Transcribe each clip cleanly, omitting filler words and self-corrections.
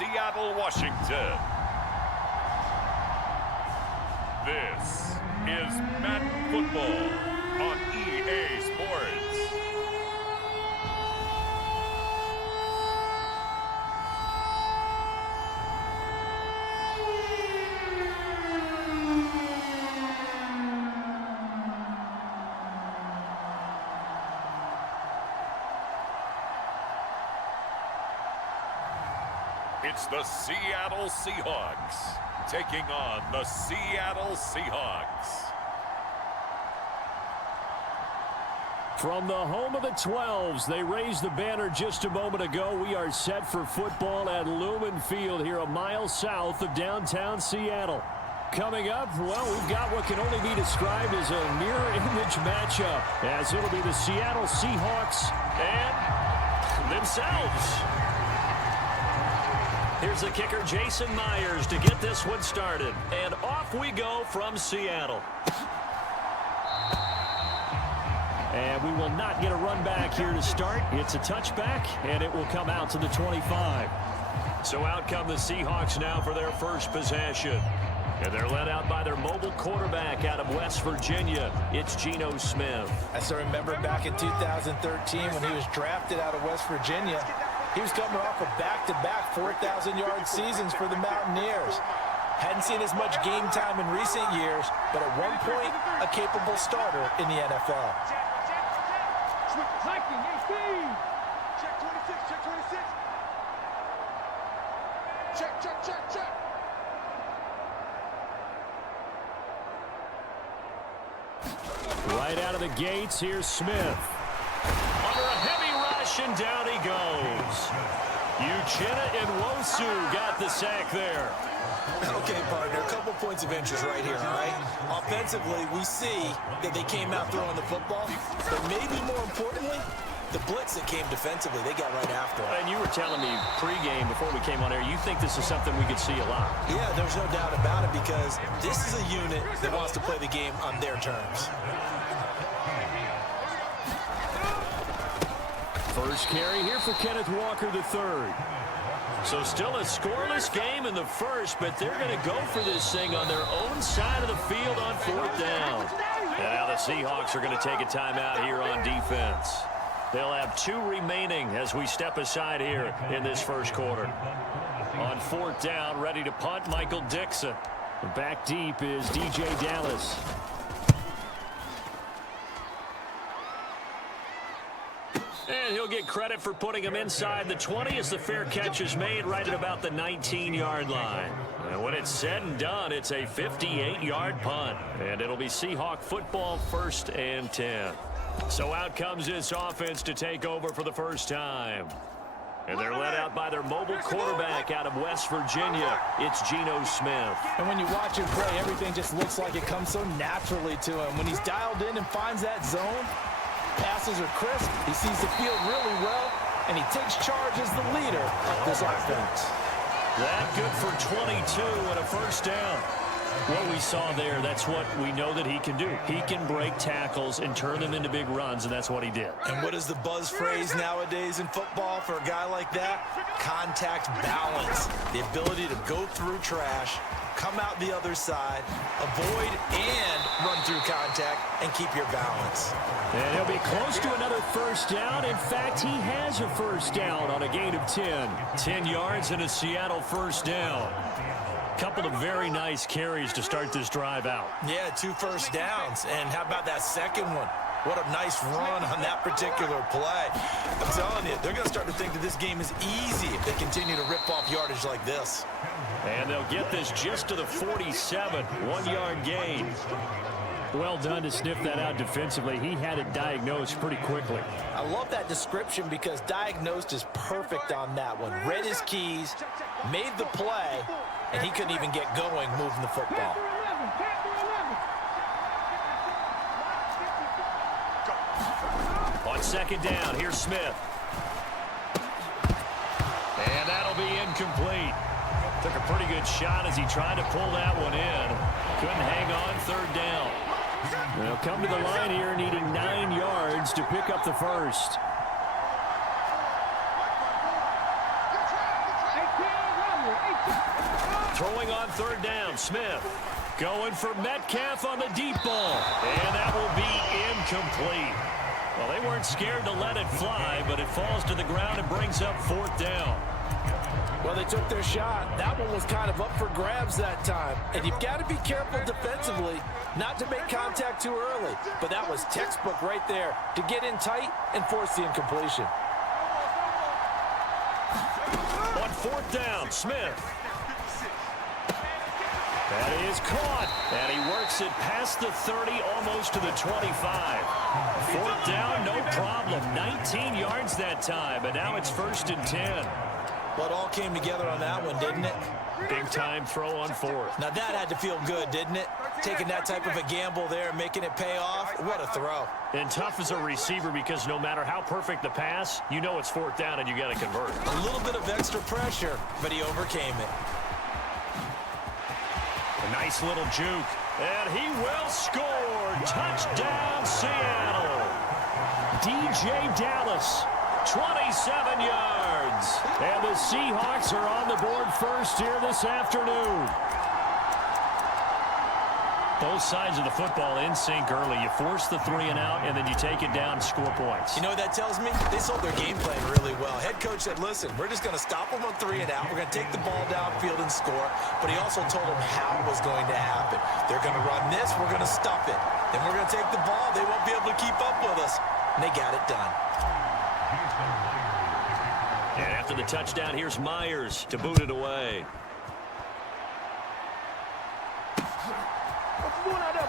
Seattle, Washington. This is Madden Football on EA Sports. It's the Seattle Seahawks taking on the Seattle Seahawks. From the home of the 12s, they raised the banner just a moment ago. We are set for football at Lumen Field here a mile south of downtown Seattle. Coming up, well, we've got what can only be described as a mirror image matchup, as it'll be the Seattle Seahawks and themselves. Here's the kicker, Jason Myers, to get this one started. And off we go from Seattle. And we will not get a run back here to start. It's a touchback, and it will come out to the 25. So out come the Seahawks now for their first possession. And they're led out by their mobile quarterback out of West Virginia. It's Geno Smith. As I remember back in 2013 when he was drafted out of West Virginia, he was coming off of back-to-back 4,000-yard seasons for the Mountaineers. Hadn't seen as much game time in recent years, but at one point, a capable starter in the NFL. Check. Right out of the gates, here's Smith. Under a heavy rush, and down he goes. Uchenna Nwosu got the sack there. Okay, partner, a couple points of interest right here, all right? Offensively, we see that they came out throwing the football, but maybe more importantly, the blitz that came defensively, they got right after it. And you were telling me pregame before we came on air, you think this is something we could see a lot. Yeah, there's no doubt about it because this is a unit that wants to play the game on their terms. First carry here for Kenneth Walker III. So still a scoreless game in the first, but they're going to go for this thing on their own side of the field on fourth down. And now the Seahawks are going to take a timeout here on defense. They'll have 2 remaining as we step aside here in this first quarter. On fourth down, ready to punt, Michael Dixon. Back deep is DJ Dallas. And he'll get credit for putting him inside the 20 as the fair catch is made right at about the 19-yard line. And when it's said and done, it's a 58-yard punt. And it'll be Seahawk football 1st and 10. So out comes this offense to take over for the first time. And they're led out by their mobile quarterback out of West Virginia. It's Geno Smith. And when you watch him play, everything just looks like it comes so naturally to him. When he's dialed in and finds that zone, passes are crisp, he sees the field really well, and he takes charge as the leader of this offense. That good for 22 and a first down. What we saw there, that's what we know that he can do. He can break tackles and turn them into big runs, and that's what he did. And what is the buzz phrase nowadays in football for a guy like that? Contact balance. The ability to go through trash, come out the other side, avoid and run through contact, and keep your balance. And he'll be close to another first down. In fact, he has a first down on a gain of 10. 10 yards and a Seattle first down. Couple of very nice carries to start this drive out. Yeah, 2 first downs. And how about that second one? What a nice run on that particular play. I'm telling you, they're going to start to think that this game is easy if they continue to rip off yardage like this. And they'll get this just to the 47. 1-yard gain. Well done to sniff that out defensively. He had it diagnosed pretty quickly. I love that description because diagnosed is perfect on that one. Read his keys, made the play, and he couldn't even get going moving the football. On second down, here's Smith. And that'll be incomplete. Took a pretty good shot as he tried to pull that one in. Couldn't hang on, third down. They'll come to the line here needing 9 yards to pick up the first. Throwing on third down, Smith. Going for Metcalf on the deep ball. And that will be incomplete. Well, they weren't scared to let it fly, but it falls to the ground and brings up fourth down. Well, they took their shot. That one was kind of up for grabs that time. And you've got to be careful defensively not to make contact too early. But that was textbook right there to get in tight and force the incompletion. On fourth down, Smith. That is caught. And he works it past the 30, almost to the 25. Fourth down, no problem. 19 yards that time, and now it's 1st and 10. Well, it all came together on that one, didn't it? Big-time throw on fourth. Now, that had to feel good, didn't it? Taking that type of a gamble there, making it pay off. What a throw. And tough as a receiver because no matter how perfect the pass, you know it's fourth down and you got to convert. A little bit of extra pressure, but he overcame it. A nice little juke. And he will score. Touchdown, Seattle. DJ Dallas, 27 yards. And the Seahawks are on the board first here this afternoon. Both sides of the football in sync early. You force the 3 and out, and then you take it down and score points. You know what that tells me? They sold their game plan really well. Head coach said, listen, we're just going to stop them on 3 and out. We're going to take the ball downfield and score. But he also told them how it was going to happen. They're going to run this. We're going to stop it. Then we're going to take the ball. They won't be able to keep up with us. And they got it done. And after the touchdown, here's Myers to boot it away.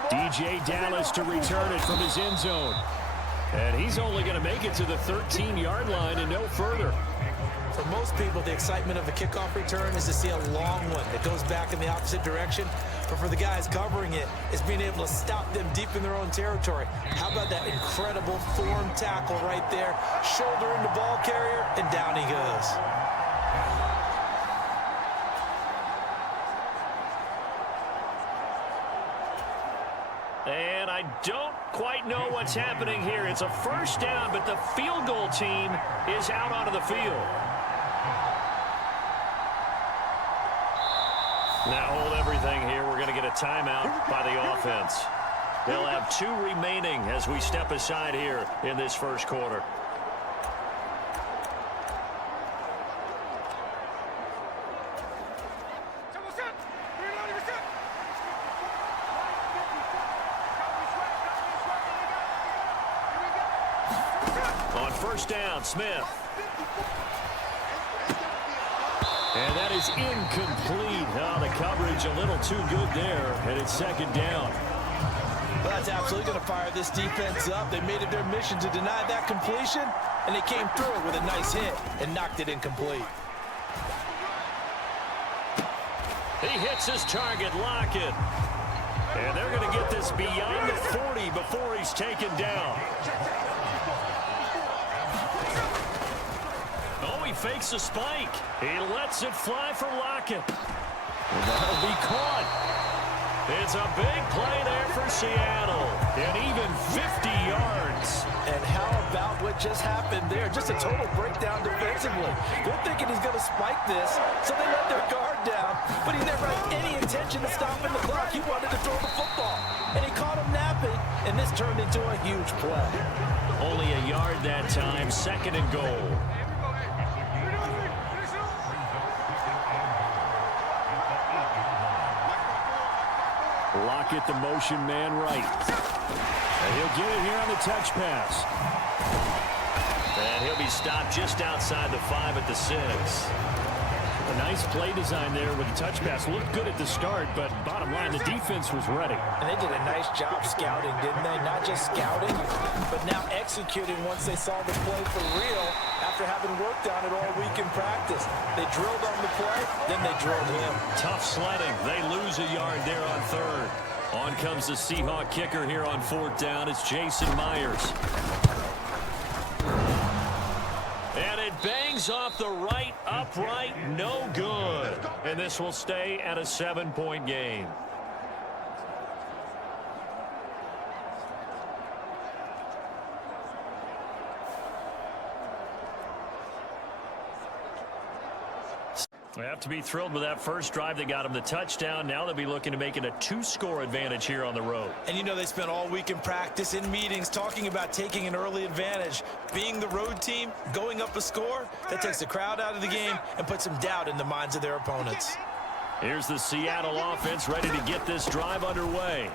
DJ Dallas to return it from his end zone. And he's only going to make it to the 13-yard line and no further. For most people, the excitement of a kickoff return is to see a long one that goes back in the opposite direction. But for the guys covering it, it's being able to stop them deep in their own territory. How about that incredible form tackle right there? Shoulder in the ball carrier, and down he goes. And I don't quite know what's happening here. It's a first down, but the field goal team is out onto the field. Now hold everything here. We're going to get a timeout by the offense. They'll have 2 remaining as we step aside here in this first quarter. On first down, Smith. And that is incomplete. Oh, the coverage a little too good there, and it's 2nd down. Well, that's absolutely going to fire this defense up. They made it their mission to deny that completion, and they came through it with a nice hit and knocked it incomplete. He hits his target, Lockett. And they're going to get this beyond the 40 before he's taken down. Oh, he fakes a spike. He lets it fly for Lockett. And that'll be caught. It's a big play there for Seattle. And even 50 yards. And how about what just happened there? Just a total breakdown defensively. They're thinking he's going to spike this, so they let their guard down. But he never had any intention of stopping the clock. He wanted to throw the football. And he caught him napping, and this turned into a huge play. Only a yard that time, 2nd and goal. Lockett, the motion man right. And he'll get it here on the touch pass. And he'll be stopped just outside the 5 at the 6. A nice play design there with the touch pass. Looked good at the start, but bottom line, the defense was ready. And they did a nice job scouting, didn't they? Not just scouting, but now executing once they saw the play for real after having worked on it all week in practice. They drilled on the play, then they drilled him. Tough sledding. They lose a yard there on 3rd. On comes the Seahawk kicker here on 4th down. It's Jason Myers. And it bangs off the right upright. No good. And this will stay at a 7-point game. They have to be thrilled with that first drive. They got him the touchdown. Now they'll be looking to make it a 2-score advantage here on the road. And you know they spent all week in practice, in meetings, talking about taking an early advantage. Being the road team, going up a score, that takes the crowd out of the game and puts some doubt in the minds of their opponents. Here's the Seattle offense ready to get this drive underway.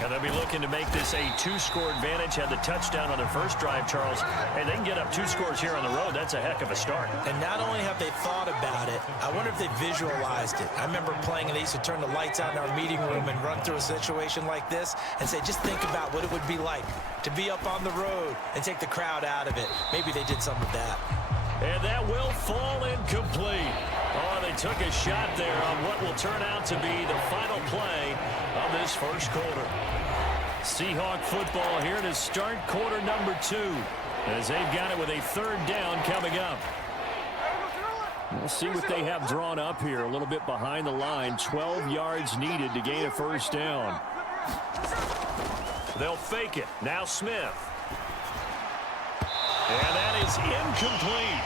And they'll be looking to make this a 2-score advantage. Had the touchdown on their first drive, Charles. Hey, they can get up 2 scores here on the road. That's a heck of a start. And not only have they thought about it, I wonder if they visualized it. I remember playing, and they used to turn the lights out in our meeting room and run through a situation like this and say, just think about what it would be like to be up on the road and take the crowd out of it. Maybe they did some of that. And that will fall incomplete. Oh, they took a shot there on what will turn out to be the final play of this first quarter. Seahawk football here to start quarter number 2 as they've got it with a 3rd down coming up. We'll see what they have drawn up here. A little bit behind the line. 12 yards needed to gain a 1st down. They'll fake it. Now Smith. And that is incomplete.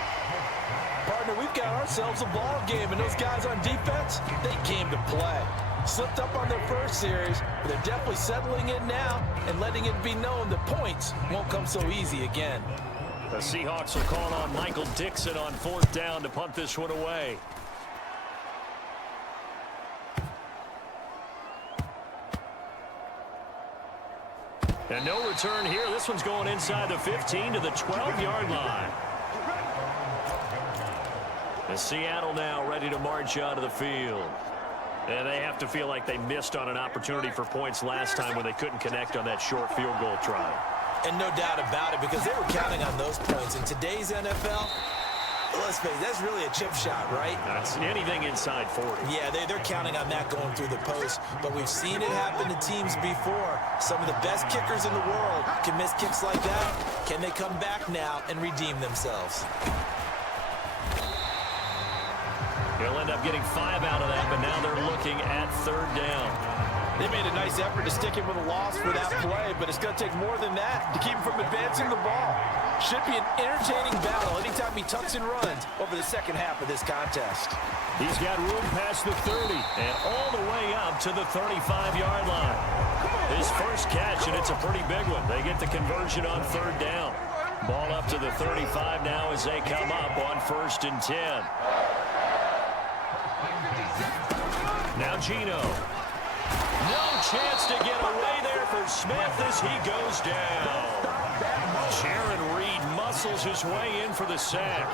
Partner, we've got ourselves a ball game, and those guys on defense, they came to play. Slipped up on their first series, but they're definitely settling in now and letting it be known that points won't come so easy again. The Seahawks will call on Michael Dixon on 4th down to punt this one away. And no return here. This one's going inside the 15 to the 12-yard line. And Seattle now ready to march out of the field. And they have to feel like they missed on an opportunity for points last time when they couldn't connect on that short field goal try. And no doubt about it, because they were counting on those points. In today's NFL, let's face it, that's really a chip shot, right? That's anything inside 40. Yeah, they're counting on that going through the post. But we've seen it happen to teams before. Some of the best kickers in the world can miss kicks like that. Can they come back now and redeem themselves? He'll end up getting 5 out of that, but now they're looking at 3rd down. They made a nice effort to stick him with a loss for that play, but it's going to take more than that to keep him from advancing the ball. Should be an entertaining battle anytime he tucks and runs over the second half of this contest. He's got room past the 30 and all the way up to the 35-yard line. His first catch, and it's a pretty big one. They get the conversion on 3rd down. Ball up to the 35 now as they come up on 1st and 10. Now Gino. No chance to get away there for Smith as he goes down. Jaron Reed muscles his way in for the sack.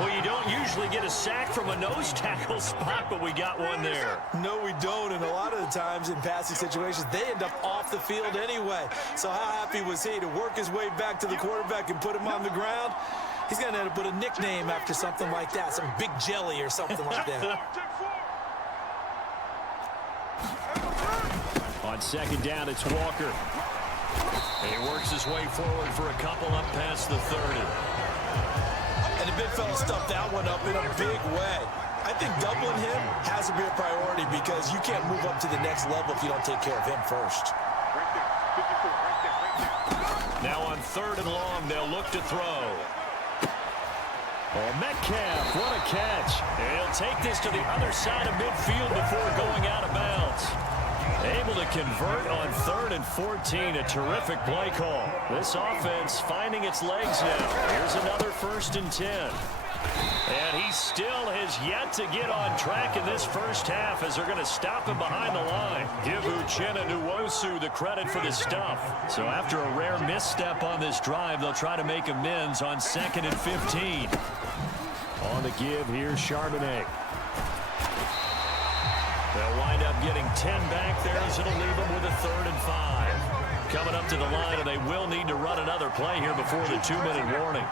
Well, you don't usually get a sack from a nose tackle spot, but we got one there. No, we don't, and a lot of the times in passing situations, they end up off the field anyway. So how happy was he to work his way back to the quarterback and put him on the ground? He's going to end up with a nickname after something like that, some Big Jelly or something like that. On 2nd down, it's Walker. And he works his way forward for a couple up past the 30. And the big fella stuffed that one up in a big way. I think doubling him has to be a priority because you can't move up to the next level if you don't take care of him first. Now on 3rd and long, they'll look to throw. Oh, Metcalf, what a catch. And he'll take this to the other side of midfield before going out of bounds. Able to convert on 3rd and 14. A terrific play call. This offense finding its legs now. Here's another 1st and 10. And he still has yet to get on track in this first half as they're going to stop him behind the line. Give Uchenna Nwosu the credit for the stuff. So after a rare misstep on this drive, they'll try to make amends on 2nd and 15. On the give, here's Charbonnet. They'll wind up getting 10 back there as it'll leave them with a 3rd and 5. Coming up to the line, and they will need to run another play here before the 2-minute warning.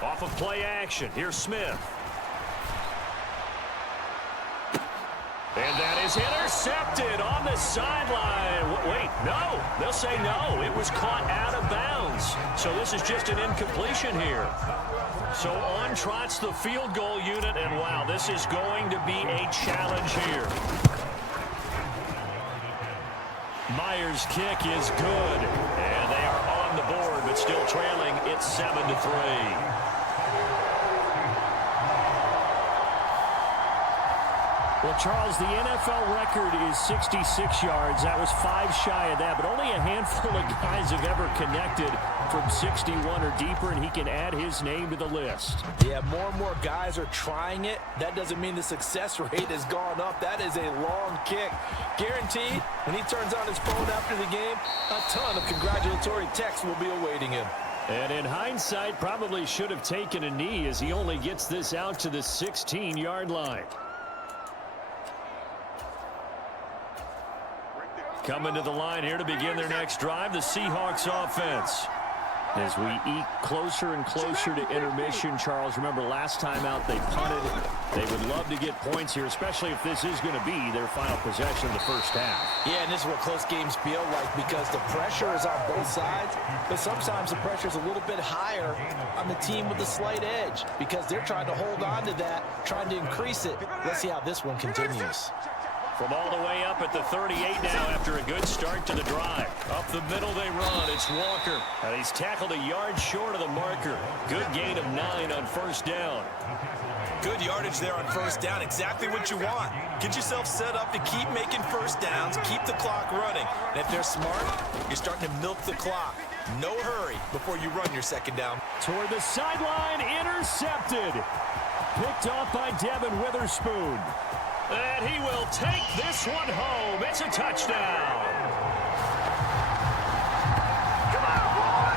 Off of play action, here's Smith. And that is intercepted on the sideline. Wait, no. They'll say no. It was caught out of bounds. So this is just an incompletion here. So on trots the field goal unit, and wow, this is going to be a challenge here. Myers' kick is good, and they are on the board, but still trailing. It's 7-3. Well, Charles, the NFL record is 66 yards. That was 5 shy of that, but only a handful of guys have ever connected from 61 or deeper, and he can add his name to the list. Yeah, more and more guys are trying it. That doesn't mean the success rate has gone up. That is a long kick. Guaranteed, when he turns on his phone after the game, a ton of congratulatory texts will be awaiting him. And in hindsight, probably should have taken a knee as he only gets this out to the 16-yard line. Coming to the line here to begin their next drive, the Seahawks offense. As we eke closer and closer to intermission, Charles, remember last time out they punted. They would love to get points here, especially if this is going to be their final possession of the first half. Yeah, and this is what close games feel like because the pressure is on both sides, but sometimes the pressure is a little bit higher on the team with the slight edge because they're trying to hold on to that, trying to increase it. Let's see how this one continues. From all the way up at the 38 now after a good start to the drive. Up the middle they run. It's Walker. And he's tackled a yard short of the marker. Good gain of 9 on first down. Good yardage there on first down. Exactly what you want. Get yourself set up to keep making first downs, keep the clock running. And if they're smart, you're starting to milk the clock. No hurry before you run your second down. Toward the sideline, intercepted. Picked off by Devin Witherspoon. And he will take this one home. It's a touchdown. Come on, boy!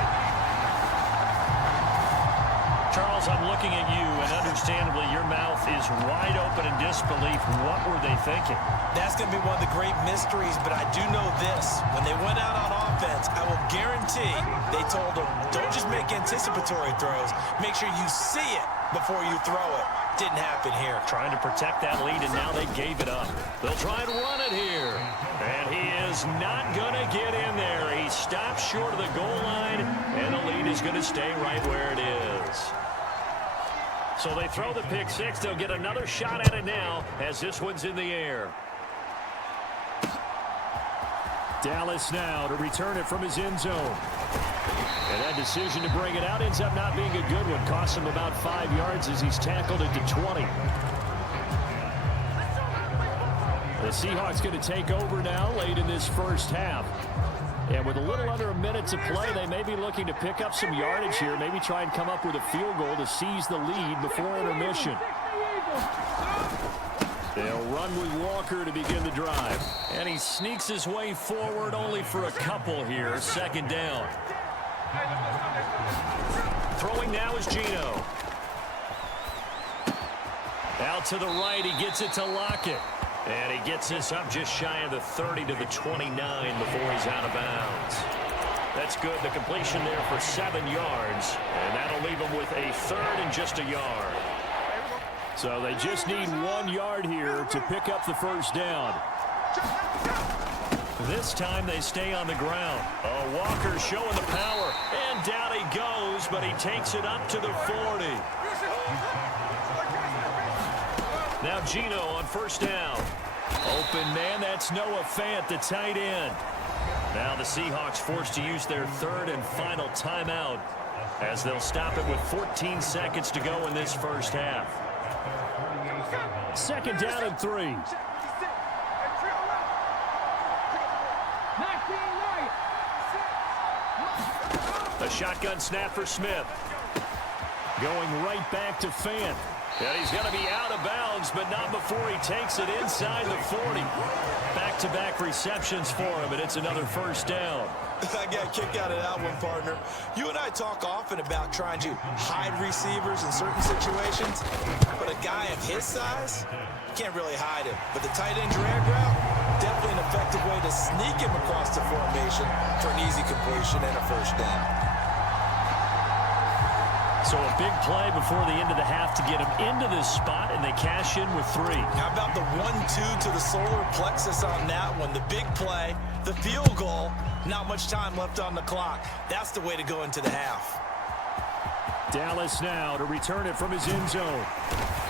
Charles, I'm looking at you, and understandably, your mouth is wide open in disbelief. What were they thinking? That's going to be one of the great mysteries, but I do know this. When they went out on offense, I will guarantee they told them, don't just make anticipatory throws. Make sure you see it before you throw it. Didn't happen here. Trying to protect that lead, and now they gave it up. They'll try and run it here. And he is not going to get in there. He stops short of the goal line, and the lead is going to stay right where it is. So they throw the pick six. They'll get another shot at it now as this one's in the air. Dallas now to return it from his end zone. And that decision to bring it out ends up not being a good one. Costs him about 5 yards as he's tackled it to 20. The Seahawks going to take over now late in this first half. And with a little under a minute to play, they may be looking to pick up some yardage here. Maybe try and come up with a field goal to seize the lead before intermission. They'll run with Walker to begin the drive. And he sneaks his way forward only for a couple here. Second down. Throwing now is Geno. Out to the right, he gets it to Lockett. And he gets this up just shy of the 30 to the 29 before he's out of bounds. That's good. The completion there for 7 yards. And that'll leave him with a third and just a yard. So they just need 1 yard here to pick up the first down. This time they stay on the ground. Walker showing the power. And down he goes, but he takes it up to the 40. Now Geno on first down. Open man, that's Noah Fant, the tight end. Now the Seahawks forced to use their third and final timeout as they'll stop it with 14 seconds to go in this first half. Second down and 3. A shotgun snap for Smith. Going right back to Fant. And he's going to be out of bounds, but not before he takes it inside the 40. Back-to-back receptions for him, and it's another first down. I got a kick out of that one, partner. You and I talk often about trying to hide receivers in certain situations, but a guy of his size, you can't really hide him. But the tight end drag route, definitely an effective way to sneak him across the formation for an easy completion and a first down. So a big play before the end of the half to get him into this spot, and they cash in with 3. How about the 1-2 to the solar plexus on that one? The big play, the field goal, not much time left on the clock. That's the way to go into the half. Dallas now to return it from his end zone.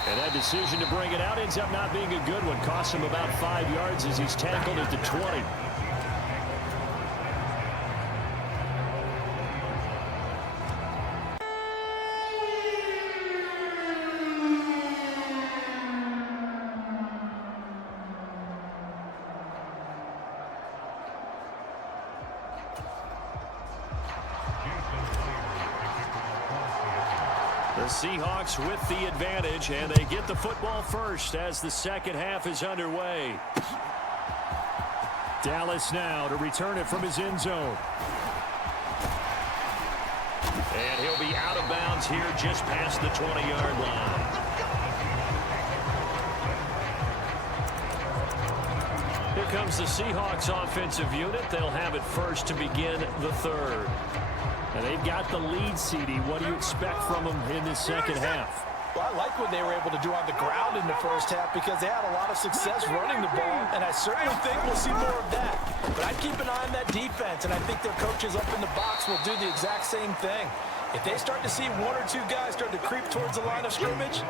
And that decision to bring it out ends up not being a good one. Costs him about 5 yards as he's tackled it to 20. The Seahawks with the advantage, and they get the football first as the second half is underway. Dallas now to return it from his end zone. And he'll be out of bounds here just past the 20-yard line. Here comes the Seahawks offensive unit. They'll have it first to begin the third. And they've got the lead, CD. What do you expect from them in this second half? Well, I like what they were able to do on the ground in the first half because they had a lot of success running the ball, and I certainly think we'll see more of that. But I'd keep an eye on that defense, and I think their coaches up in the box will do the exact same thing. If they start to see one or two guys start to creep towards the line of scrimmage,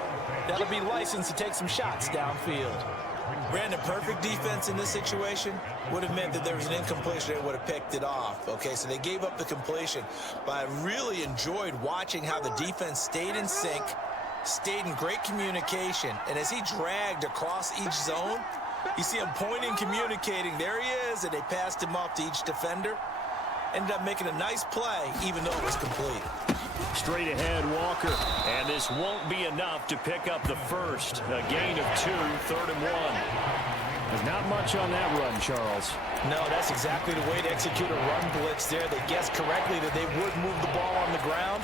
that'll be licensed to take some shots downfield. Brandon, perfect defense in this situation would have meant that there was an incompletion. They would have picked it off. Okay, so they gave up the completion. But I really enjoyed watching how the defense stayed in sync, stayed in great communication, and as he dragged across each zone, you see him pointing, communicating. There he is, and they passed him off to each defender. Ended up making a nice play, even though it was complete. Straight ahead, Walker. And this won't be enough to pick up the first. A gain of 2, 3rd and 1. There's not much on that run, Charles. No, that's exactly the way to execute a run blitz there. They guessed correctly that they would move the ball on the ground,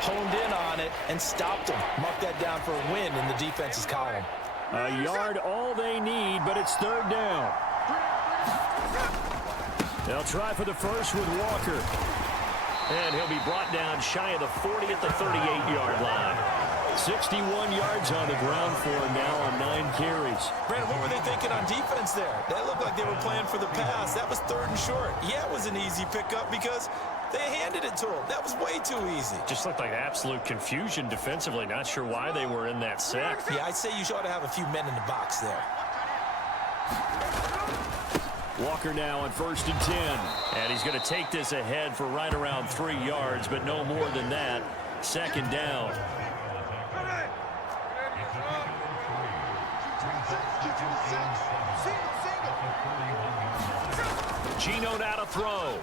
honed in on it, and stopped them. Mark that down for a win in the defense's column. A yard all they need, but it's 3rd down. They'll try for the first with Walker. And he'll be brought down shy of the 40 at the 38-yard line. 61 yards on the ground for him now on 9 carries. Brandon, what were they thinking on defense there? That looked like they were playing for the pass. That was 3rd and short. Yeah, it was an easy pickup because they handed it to him. That was way too easy. Just looked like absolute confusion defensively. Not sure why they were in that set. Yeah, I'd say you ought to have a few men in the box there. Walker now on 1st and 10. And he's going to take this ahead for right around 3 yards, but no more than that. 2nd down. Gino now to throw.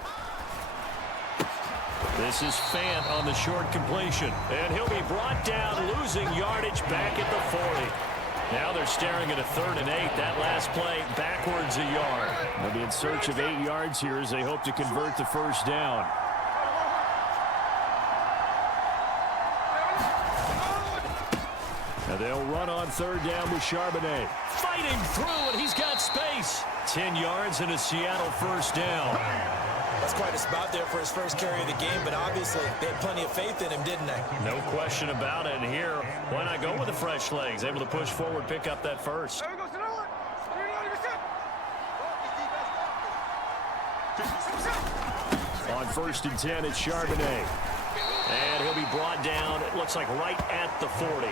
This is Fant on the short completion. And he'll be brought down, losing yardage back at the 40. Now they're staring at a 3rd and 8. That last play backwards a yard. They'll be in search of 8 yards here as they hope to convert the first down. Now they'll run on 3rd down with Charbonnet. Fighting through, and he's got space. 10 yards and a Seattle first down. That's quite a spot there for his first carry of the game, but obviously they had plenty of faith in him, didn't they? No question about it. And here, why not go with the fresh legs? Able to push forward, pick up that first. On 1st and 10, it's Charbonnet. And he'll be brought down, it looks like right at the 40.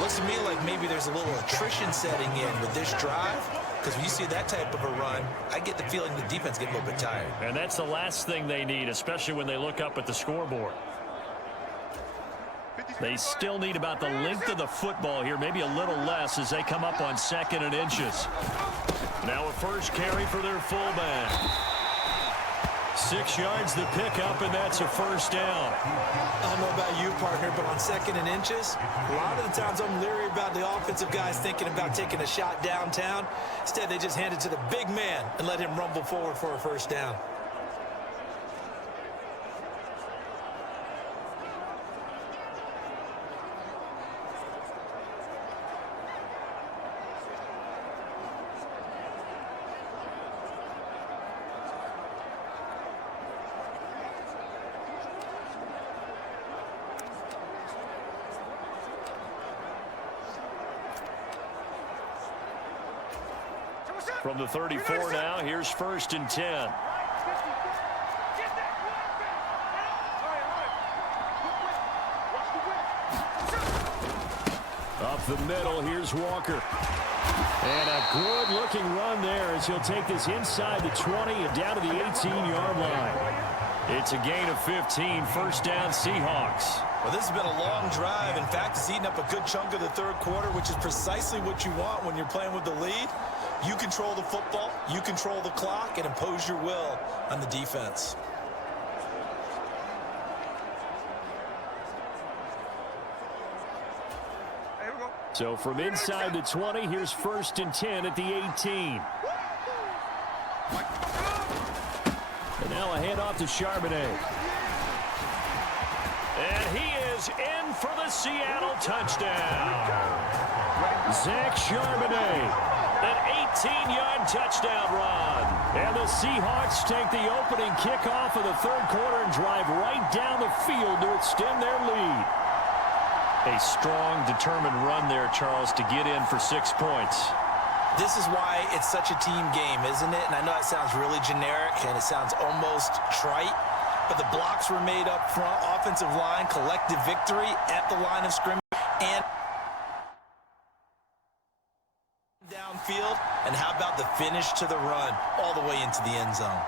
Looks to me like maybe there's a little attrition setting in with this drive. Because when you see that type of a run, I get the feeling the defense gets a little bit tired. And that's the last thing they need, especially when they look up at the scoreboard. They still need about the length of the football here, maybe a little less as they come up on 2nd and inches. Now a first carry for their fullback. 6 yards the pickup, and that's a first down. I don't know about you, partner, but on 2nd and inches, a lot of the times I'm leery about the offensive guys thinking about taking a shot downtown. Instead, they just hand it to the big man and let him rumble forward for a first down. From the 34 now, here's 1st and 10. Up the middle, here's Walker. And a good-looking run there as he'll take this inside the 20 and down to the 18-yard line. It's a gain of 15, first down Seahawks. Well, this has been a long drive. In fact, it's eaten up a good chunk of the 3rd quarter, which is precisely what you want when you're playing with the lead. You control the football, you control the clock, and impose your will on the defense. So from inside the 20, here's 1st and 10 at the 18. And now a handoff to Charbonnet. And he is in for the Seattle touchdown. Zach Charbonnet. An 18-yard touchdown run. And the Seahawks take the opening kickoff of the 3rd quarter and drive right down the field to extend their lead. A strong, determined run there, Charles, to get in for 6 points. This is why it's such a team game, isn't it? And I know it sounds really generic and it sounds almost trite, but the blocks were made up front, offensive line, collective victory at the line of scrimmage, and downfield. And how about the finish to the run all the way into the end zone?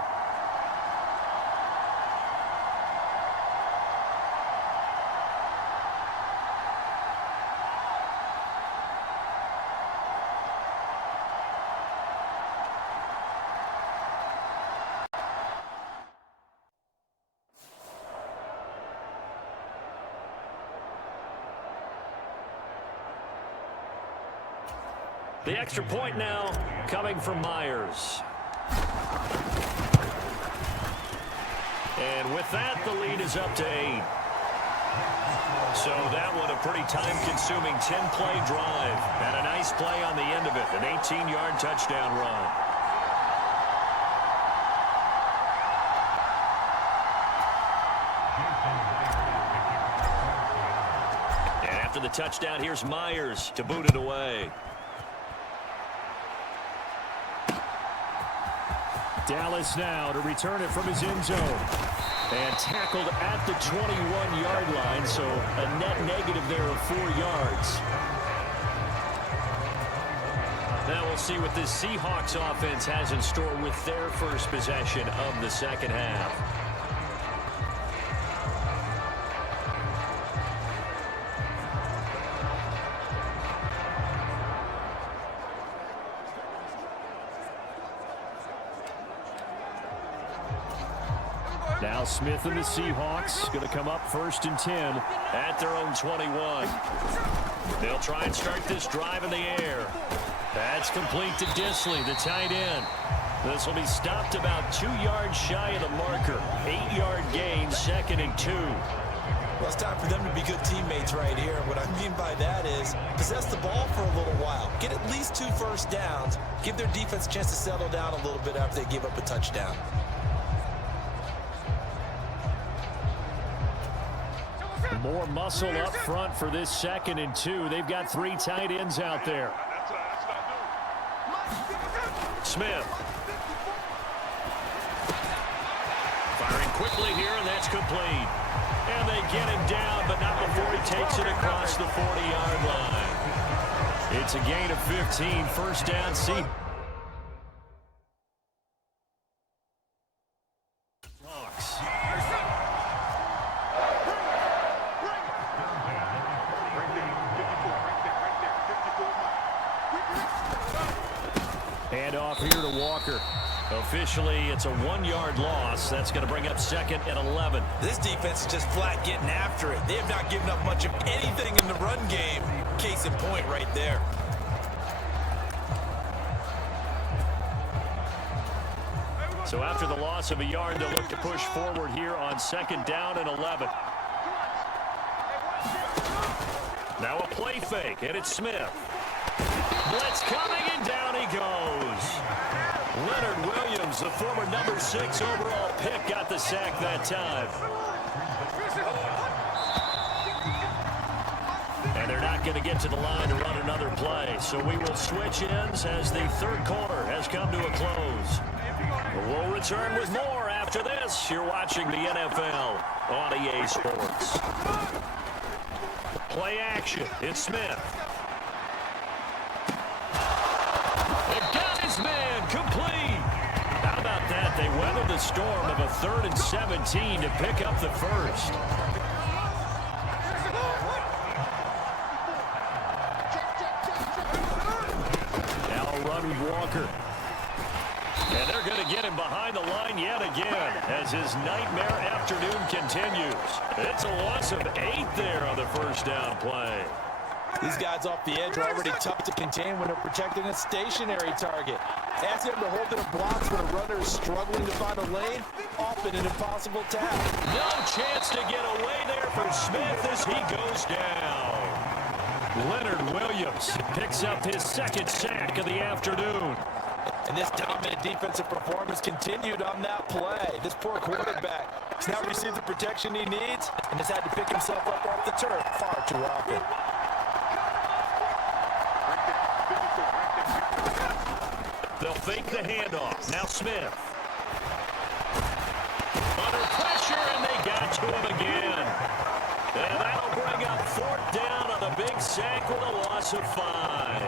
The extra point now coming from Myers. And with that, the lead is up to 8. So that one a pretty time-consuming 10-play drive. And a nice play on the end of it, an 18-yard touchdown run. And after the touchdown, here's Myers to boot it away. Dallas now to return it from his end zone. And tackled at the 21-yard line, so a net negative there of 4 yards. Now we'll see what this Seahawks offense has in store with their first possession of the second half. Now Smith and the Seahawks going to come up 1st and 10 at their own 21. They'll try and start this drive in the air. That's complete to Disley, the tight end. This will be stopped about 2 yards shy of the marker. 8-yard gain, 2nd and 2. Well, it's time for them to be good teammates right here. What I mean by that is possess the ball for a little while. Get at least 2 first downs. Give their defense a chance to settle down a little bit after they give up a touchdown. More muscle up front for this 2nd and 2. They've got 3 tight ends out there. Smith. Firing quickly here, and that's complete. And they get him down, but not before he takes it across the 40-yard line. It's a gain of 15. First down, Seahawks. Handoff here to Walker. Officially, it's a 1-yard loss. That's going to bring up 2nd and 11. This defense is just flat getting after it. They have not given up much of anything in the run game. Case in point right there. So after the loss of a yard, they'll look to push forward here on 2nd down and 11. Now a play fake, and it's Smith. Blitz coming, and down he goes. Leonard Williams, the former number 6 overall pick, got the sack that time. And they're not going to get to the line to run another play. So we will switch ends as the 3rd quarter has come to a close. We'll return with more after this. You're watching the NFL on EA Sports. Play action. It's Smith. Man, complete. How about that? They weathered the storm of a 3rd and 17 to pick up the first. Now a run with Walker. And they're going to get him behind the line yet again as his nightmare afternoon continues. It's a loss of 8 there on the first down play. These guys off the edge are already tough to contain when they're protecting a stationary target. Ask them to hold their blocks when a runner is struggling to find a lane, often an impossible task. No chance to get away there for Smith as he goes down. Leonard Williams picks up his second sack of the afternoon. And this dominant defensive performance continued on that play. This poor quarterback has now received the protection he needs and has had to pick himself up off the turf far too often. They'll fake the handoff. Now Smith. Under pressure, and they got to him again. And that'll bring up fourth down on a big sack with a loss of 5.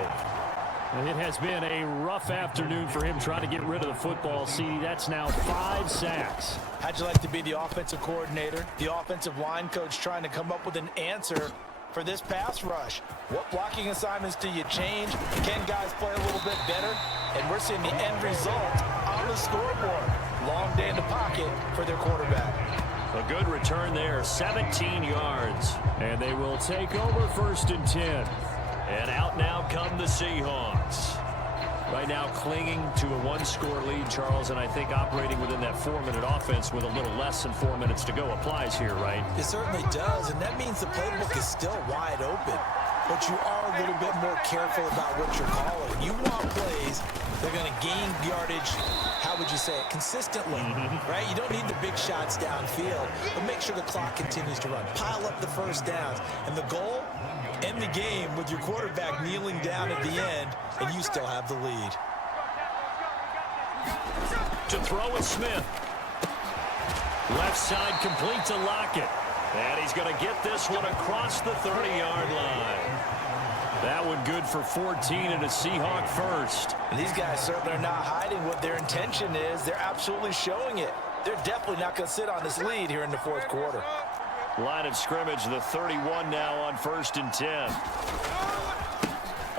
It has been a rough afternoon for him trying to get rid of the football. See, that's now 5 sacks. How'd you like to be the offensive coordinator, the offensive line coach trying to come up with an answer for this pass rush? What blocking assignments do you change? Can guys play a little bit better? And we're seeing the end result on the scoreboard. Long day in the pocket for their quarterback. A good return there, 17 yards. And they will take over 1st and 10. And out now come the Seahawks. Right now clinging to a 1-score lead, Charles, and I think operating within that 4-minute offense with a little less than 4 minutes to go applies here, right? It certainly does, and that means the playbook is still wide open. But you are a little bit more careful about what you're calling. You want plays they're going to gain yardage, how would you say it, consistently, right? You don't need the big shots downfield, but make sure the clock continues to run. Pile up the first downs, and the goal, end the game with your quarterback kneeling down at the end, and you still have the lead. To throw is Smith. Left side complete to Lockett. And he's going to get this one across the 30-yard line. That one good for 14 and a Seahawk first. And these guys certainly are not hiding what their intention is. They're absolutely showing it. They're definitely not going to sit on this lead here in the 4th quarter. Line of scrimmage, the 31 now on 1st and 10.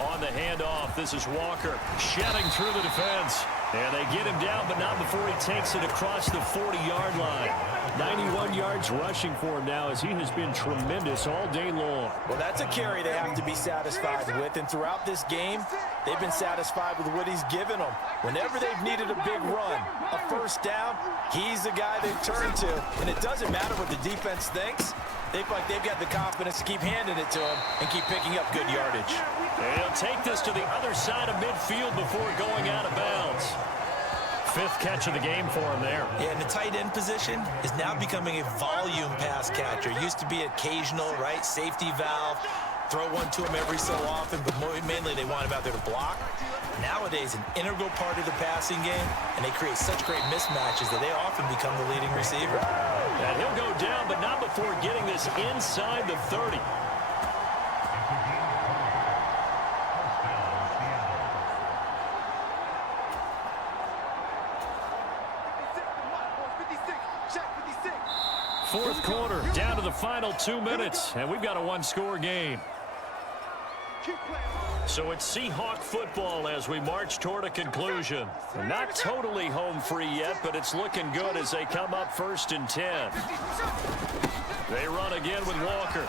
On the handoff, this is Walker shedding through the defense. And they get him down, but not before he takes it across the 40-yard line. 91 yards rushing for him now as he has been tremendous all day long. Well, that's a carry they have to be satisfied with. And throughout this game, they've been satisfied with what he's given them. Whenever they've needed a big run, a first down, he's the guy they've turned to. And it doesn't matter what the defense thinks. They feel like they've got the confidence to keep handing it to him and keep picking up good yardage. And he'll take this to the other side of midfield before going out of bounds. 5th catch of the game for him there. Yeah, and the tight end position is now becoming a volume pass catcher. Used to be occasional, right? Safety valve. Throw one to him every so often, but mainly they want him out there to block. Nowadays, an integral part of the passing game, and they create such great mismatches that they often become the leading receiver. And he'll go down, but not before getting this inside the 30. Fourth quarter, down to the final 2 minutes, and we've got a 1-score game. So it's Seahawk football as we march toward a conclusion. They're not totally home free yet, but it's looking good as they come up 1st and 10. They run again with Walker.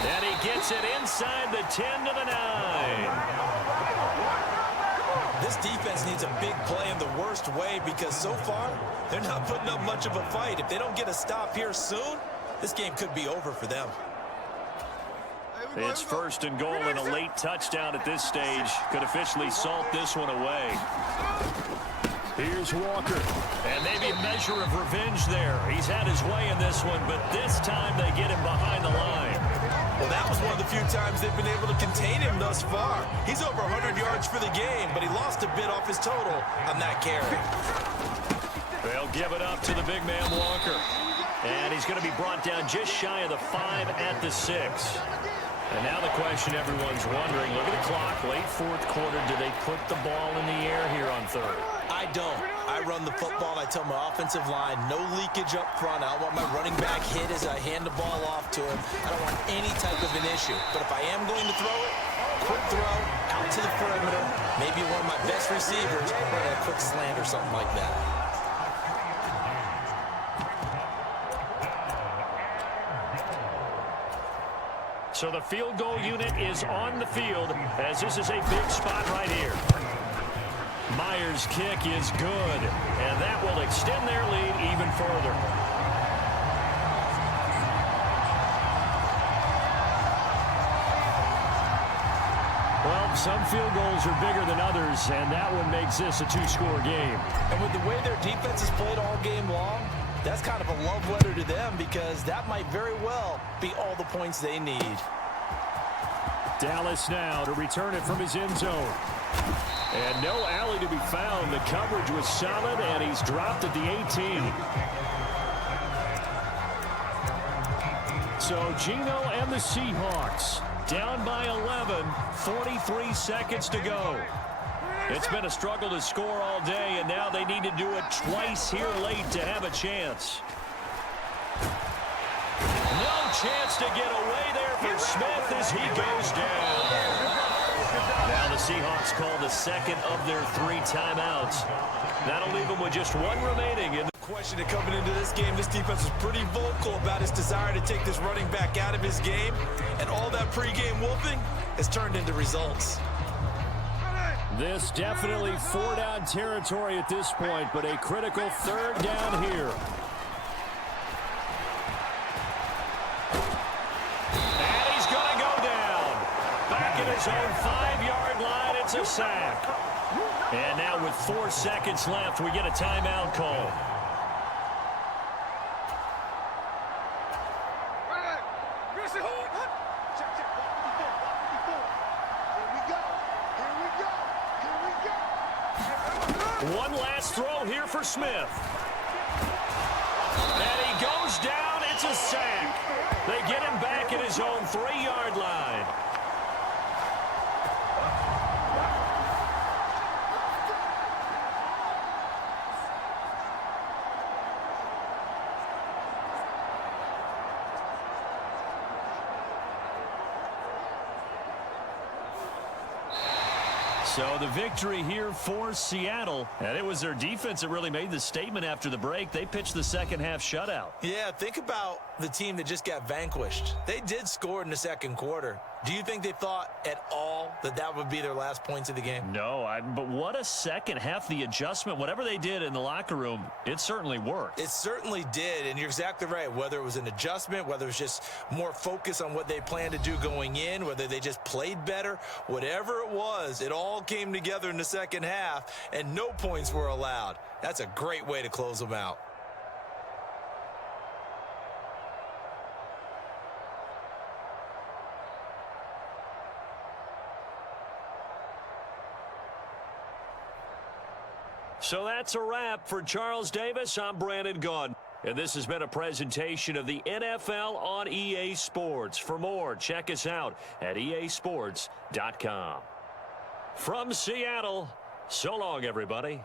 And he gets it inside the 10 to the 9. This defense needs a big play in the worst way because so far, they're not putting up much of a fight. If they don't get a stop here soon, this game could be over for them. It's 1st and goal and a late touchdown at this stage. Could officially salt this one away. Here's Walker. And maybe a measure of revenge there. He's had his way in this one, but this time they get him behind the line. Well, that was one of the few times they've been able to contain him thus far. He's over 100 yards for the game, but he lost a bit off his total on that carry. They'll give it up to the big man Walker. And he's going to be brought down just shy of the 5 at the 6. And now the question everyone's wondering, look at the clock, late 4th quarter, do they put the ball in the air here on 3rd? I don't. I run the football. I tell my offensive line, no leakage up front. I don't want my running back hit as I hand the ball off to him. I don't want any type of an issue. But if I am going to throw it, quick throw, out to the perimeter, maybe one of my best receivers, or a quick slant or something like that. So the field goal unit is on the field as this is a big spot right here. Myers' kick is good, and that will extend their lead even further. Well, some field goals are bigger than others, and that one makes this a two-score game. And with the way their defense has played all game long, that's kind of a love letter to them because that might very well be all the points they need. Dallas now to return it from his end zone. And no alley to be found. The coverage was solid, and he's dropped at the 18. So Geno and the Seahawks down by 11, 43 seconds to go. It's been a struggle to score all day, and now they need to do it twice here late to have a chance. No chance to get away there for Smith as he goes down. Now the Seahawks call the second of their 3 timeouts. That'll leave them with just 1 remaining. In the question that coming into this game, this defense was pretty vocal about his desire to take this running back out of his game, and all that pregame wolfing has turned into results. This definitely 4-down territory at this point, but a critical 3rd down here. And he's going to go down. Back at his own 5-yard line, it's a sack. And now with 4 seconds left, we get a timeout call. One last throw here for Smith. And he goes down. It's a sack. They get him back at his own 3-yard line. So the victory here for Seattle. And it was their defense that really made the statement after the break. They pitched the second half shutout. Yeah, think about the team that just got vanquished. They did score in the second quarter. Do you think they thought at all that that would be their last points of the game? No, but what a second half. The adjustment, whatever they did in the locker room, it certainly worked. It certainly did, and you're exactly right. Whether it was an adjustment, whether it was just more focus on what they planned to do going in, whether they just played better, whatever it was, it all came together in the second half, and no points were allowed. That's a great way to close them out. So that's a wrap for Charles Davis. I'm Brandon Gunn. And this has been a presentation of the NFL on EA Sports. For more, check us out at easports.com. From Seattle, so long, everybody.